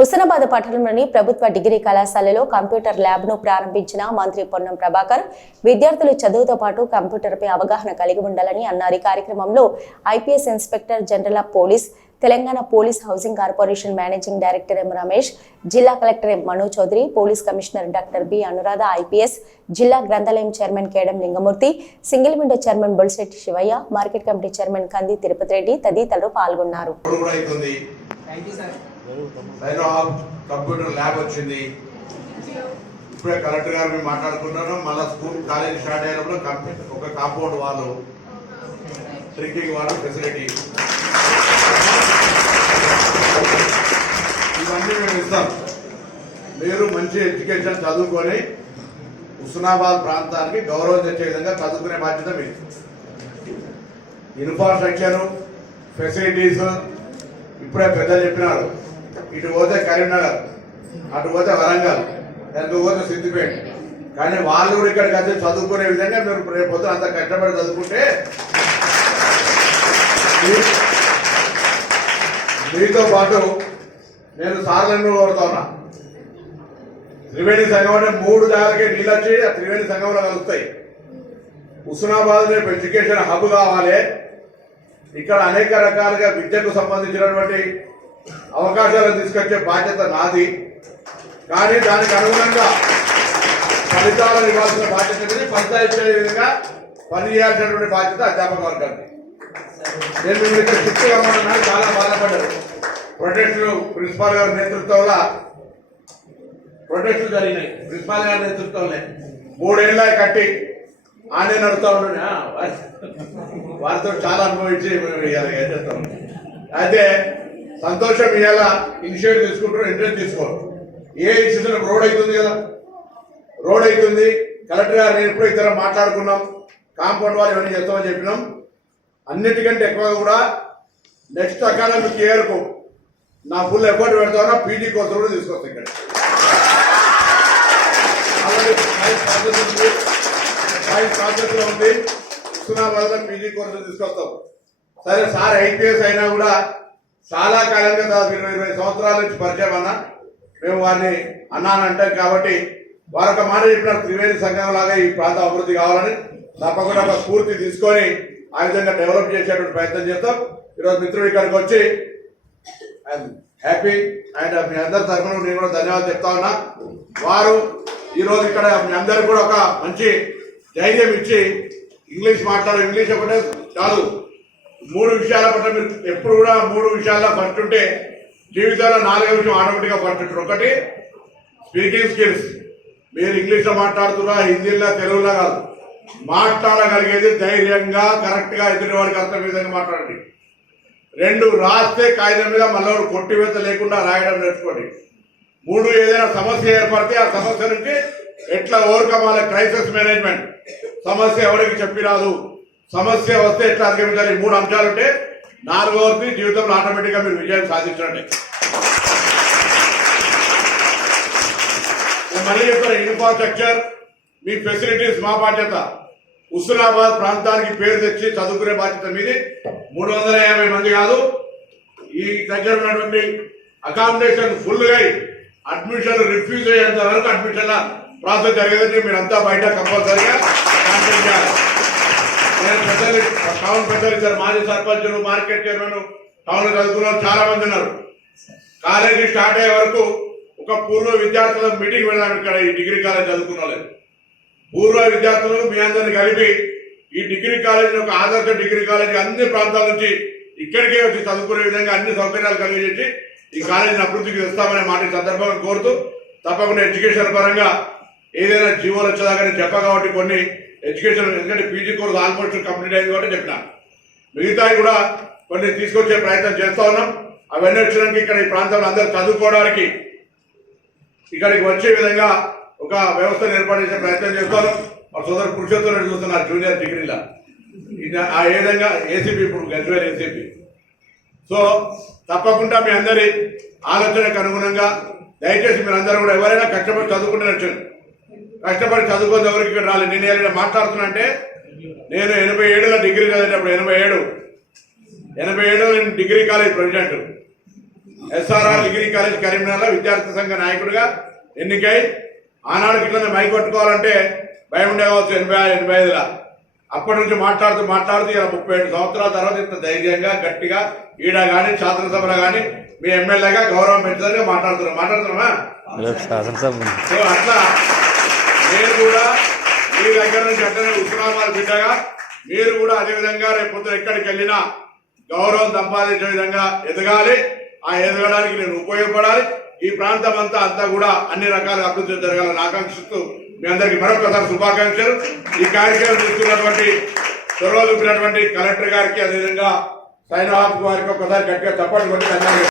హుస్నాబాద్ పట్టణంలోని ప్రభుత్వ డిగ్రీ కళాశాలలో కంప్యూటర్ ల్యాబ్ను ప్రారంభించిన మంత్రి పొన్నం ప్రభాకర్ విద్యార్థులు చదువుతో పాటు కంప్యూటర్పై అవగాహన కలిగి ఉండాలని అన్నారు. ఈ కార్యక్రమంలో IPS inspector general of police, Telangana police housing corporation managing director M Ramesh, జిల్లా collector M Manoj Chaudhary, police commissioner doctor B Anuradha, IPS జిల్లా గ్రంథాలయం chairman Kedam Lingamurthy, single window chairman Bolshetti Shivayya, market committee chairman Kandi Tirupati Reddy తదితరులు పాల్గొన్నారు. కంప్యూటర్ ల్యాబ్ వచ్చింది. ఇప్పుడే కలెక్టర్ గారు మేము మాట్లాడుకున్నాను. మళ్ళీ స్కూల్ కాలేజ్ స్టార్ట్ అయినప్పుడు ఒక కాంపౌండ్ వాళ్ళు, డ్రింకింగ్ వాటర్ ఫెసిలిటీ, ఇవన్నీ మేము ఇస్తాం. మీరు మంచి ఎడ్యుకేషన్ చదువుకొని హుస్నాబాద్ ప్రాంతానికి గౌరవం తెచ్చే విధంగా చదువుకునే బాధ్యత మీరు. ఇన్ఫ్రాస్ట్రక్చర్ ఫెసిలిటీస్ ఇప్పుడే పెద్దలు చెప్పినారు. ఇటు పోతే కరీంనగర్, అటు పోతే వరంగల్, వెనక పోతే సిద్దిపేట. కానీ వాళ్ళు కూడా ఇక్కడికి వచ్చి చదువుకునే విధంగా మీరు రేపు పొద్దున అంత కష్టపడి చదువుకుంటే మీతో పాటు నేను సార్లను కోరుతా ఉన్నా. త్రివేణి సంఘం అంటే 3 జాగాలకి నీళ్ళు వచ్చి ఆ త్రివేణి సంఘంలో కలుస్తాయి. హుస్నాబాద్ రేపు ఎడ్యుకేషన్ హబ్ కావాలి. ఇక్కడ అనేక రకాలుగా విద్యకు సంబంధించినటువంటి అవకాశాలను తీసుకొచ్చే బాధ్యత నాది. కానీ దానికి అనుగుణంగా ఫలితాలను ఇవ్వాల్సిన బాధ్యత మీద ఫలితాలు ఇచ్చే విధంగా పనిచేయాల్సినటువంటి బాధ్యత అధ్యాపక వర్గానికి. నేను మీరు ఇక్కడ షిఫ్ట్ కావాలన్నా చాలా బాధపడ్డారు. ప్రొటెస్టులు ప్రిన్సిపాల్ గారి నేతృత్వంలో ప్రొటెస్టులు జరిగినాయి. ప్రిన్సిపాల్ గారి నేతృత్వంలో 3 ఏళ్ళ కట్టి ఆనే నడుస్తూ ఉండే వారితో చాలా అనుభవించి ఏం చేస్తాం. అయితే సంతోషం, ఇవాళ ఇనిషియేటివ్ తీసుకుంటారు, ఇంట్రెస్ట్ తీసుకోరు. ఏ ఇన్స్టిట్యూషన్ రోడ్ అవుతుంది కదా, రోడ్ అవుతుంది. కలెక్టర్ గారు నేను ఎప్పుడు ఇద్దరం మాట్లాడుకున్నాం. కాంపౌండ్ వాళ్ళు ఇవన్నీ చేస్తామని చెప్పినాం. అన్నిటికంటే ఎక్కువగా కూడా నెక్స్ట్ అకాడమిక్ ఇయర్కు నా ఫుల్ ఎఫర్ట్ పెడతామన్నా పీజీ కోర్సు కూడా తీసుకొస్తాం. ఇక్కడ ఆల్రెడీ 5 ప్రాసెస్లో ఉంది. హుస్నాబాద్లో పీజీ కోర్సు తీసుకొస్తాం. సరే సార్ ఐపీఎస్ అయినా కూడా చాలా కాలంగా 20 సంవత్సరాల నుంచి పరిచయం అన్నా. మేము వారిని అన్నానంటాం కాబట్టి వారొక మాట చెప్పినారు, త్రివేణి సంఘం లాగా ఈ ప్రాంతం అభివృద్ధి కావాలని తప్పకుండా ఒక స్ఫూర్తి తీసుకొని ఆ విధంగా డెవలప్ చేసేటువంటి ప్రయత్నం చేస్తాం. ఈరోజు మిత్రుడు ఇక్కడికి వచ్చి ఐఎమ్ హ్యాపీ అండ్ మీ అందరి తరఫున నేను కూడా ధన్యవాదాలు చెప్తా ఉన్నా. వారు ఈరోజు ఇక్కడ మీ అందరికి కూడా ఒక మంచి ధైర్యం ఇచ్చి ఇంగ్లీష్ ఒకటే కాదు, 3 విషయాల పట్ల మీరు ఎప్పుడు కూడా 3 విషయాల్లో ఫస్ట్ ఉంటే జీవితంలో 4వ విషయం ఆటోమేటిక్గా ఫస్ట్ ఉంటారు. ఒకటి స్పీకింగ్ స్కిల్స్. మీరు ఇంగ్లీష్లో మాట్లాడుతున్నా, హిందీలో, తెలుగులో కాదు, మాట్లాడగలిగేది ధైర్యంగా కరెక్ట్గా ఎదుటివాడికి అర్థం విధంగా మాట్లాడండి. 2 రాస్తే కాగితం మీద మళ్ళీ కొట్టివేత లేకుండా రాయడం నేర్చుకోండి. 3 ఏదైనా సమస్య ఏర్పడితే ఆ సమస్య నుంచి ఎట్లా ఓవర్కమ్ అవ్వాలి, క్రైసిస్ మేనేజ్మెంట్. సమస్య ఎవరికి చెప్పి రాదు, సమస్య వస్తే ఎట్లా అధిగమించాలి. 3 అంశాలుంటే 4వది జీవితంలో ఆటోమేటిక్గా మీరు విజయం సాధించండి. మళ్ళీ చెప్తారు, ఇన్ఫ్రాస్ట్రక్చర్ మీ ఫెసిలిటీస్ మా బాధ్యత. హుస్నాబాద్ ప్రాంతానికి పేరు తెచ్చి చదువుకునే బాధ్యత మీది. 350 మంది కాదు, ఈ దగ్గర ఉన్నటువంటి అకామిడేషన్ ఫుల్గా అడ్మిషన్ రిఫ్యూజ్ అయ్యేంత వరకు అడ్మిషన్ల ప్రాసెస్ జరిగేది మీరంతా బయట కంపల్సరీగా కాంటాక్ట్ చేయాలి. నేను టౌన్ పెద్దలు ఇద్దరు మాజీ సర్పంచులు, మార్కెట్ చైర్మన్, టౌన్ చదువుకున్న చాలా మంది ఉన్నారు. కాలేజీ స్టార్ట్ అయ్యే వరకు ఒక పూర్వ విద్యార్థుల మీటింగ్ వెళ్ళాము. ఇక్కడ ఈ డిగ్రీ కాలేజ్ చదువుకున్న వాళ్ళు పూర్వ విద్యార్థులు మీ అందరిని కలిపి ఈ డిగ్రీ కాలేజీని ఒక ఆదర్శ డిగ్రీ కాలేజీ అన్ని ప్రాంతాల నుంచి ఇక్కడికే వచ్చి చదువుకునే విధంగా అన్ని సౌకర్యాలు కలిగజేసి ఈ కాలేజీని అభివృద్ధికి తెస్తామనే మాట సందర్భంగా కోరుతూ, తప్పకుండా ఎడ్యుకేషన్ పరంగా ఏదైనా జీవోలు వచ్చేదాకా చెప్ప కాబట్టి కొన్ని ఎడ్యుకేషన్, ఎందుకంటే పీజీ కోర్సు ఆల్మోస్ట్ కంప్లీట్ అయింది కాబట్టి చెప్పిన, మిగతాయి కూడా కొన్ని తీసుకొచ్చే ప్రయత్నం చేస్తూ ఉన్నాం. అవన్నీ వచ్చడానికి ఇక్కడ ఈ ప్రాంతంలో అందరూ చదువుకోవడానికి ఇక్కడికి వచ్చే విధంగా ఒక వ్యవస్థను ఏర్పాటు చేసే ప్రయత్నం చేస్తాను. మా సోదరు పురుషోత్తమ చూస్తున్నారు జూనియర్ డిగ్రీలో ఆ విధంగా ఏసీపీ, ఇప్పుడు గజ్వేల్ ఏసీపీ. సో తప్పకుండా మీ అందరి ఆలోచనకు అనుగుణంగా దయచేసి మీరు అందరూ కూడా ఎవరైనా కష్టపడి చదువుకుంటే వచ్చాను, కష్టపడి చదువుకొని ఎవరికి ఇక్కడ రాలేదు. నేను ఏదైనా మాట్లాడుతున్నా అంటే నేను 87లో డిగ్రీ చదివేటప్పుడు 87లో నేను degree college president. SRR degree college కరీంనగర్లో విద్యార్థి సంఘ నాయకుడిగా ఎన్నికై ఆనాడు ఇట్లనే మైక్ పట్టుకోవాలంటే భయం ఉండే కావచ్చు 85 అప్పటి నుంచి మాట్లాడుతూ ఇలా 37 సంవత్సరాల తర్వాత ఇంత ధైర్యంగా గట్టిగా ఈడ గాని శాసనసభలో గాని మీ ఎమ్మెల్యేగా గౌరవం పెంచుదని మాట్లాడుతున్నామా సో అట్లా నేను కూడా మీ దగ్గర నుంచి అట్లనే ఉస్మానాబాద్ బిడ్డగా మీరు కూడా అదే విధంగా రేపు పొద్దున ఎక్కడికి వెళ్ళినా గౌరవం సంపాదించే విధంగా ఎదగాలి. ఆ ఎదగడానికి నేను ఉపయోగపడాలి. ఈ ప్రాంతం అంతా కూడా అన్ని రకాల అభివృద్ధి జరగాలని ఆకాంక్షిస్తూ మీ అందరికీ మరొకసారి శుభాకాంక్షలు. ఈ కార్యక్రమం తీసుకున్నటువంటి చొరవ చూపినటువంటి కలెక్టర్ గారికి అదేవిధంగా సైన్ ఆఫ్ వారికి ఒకసారి గట్టిగా చప్పట్లు కొట్టి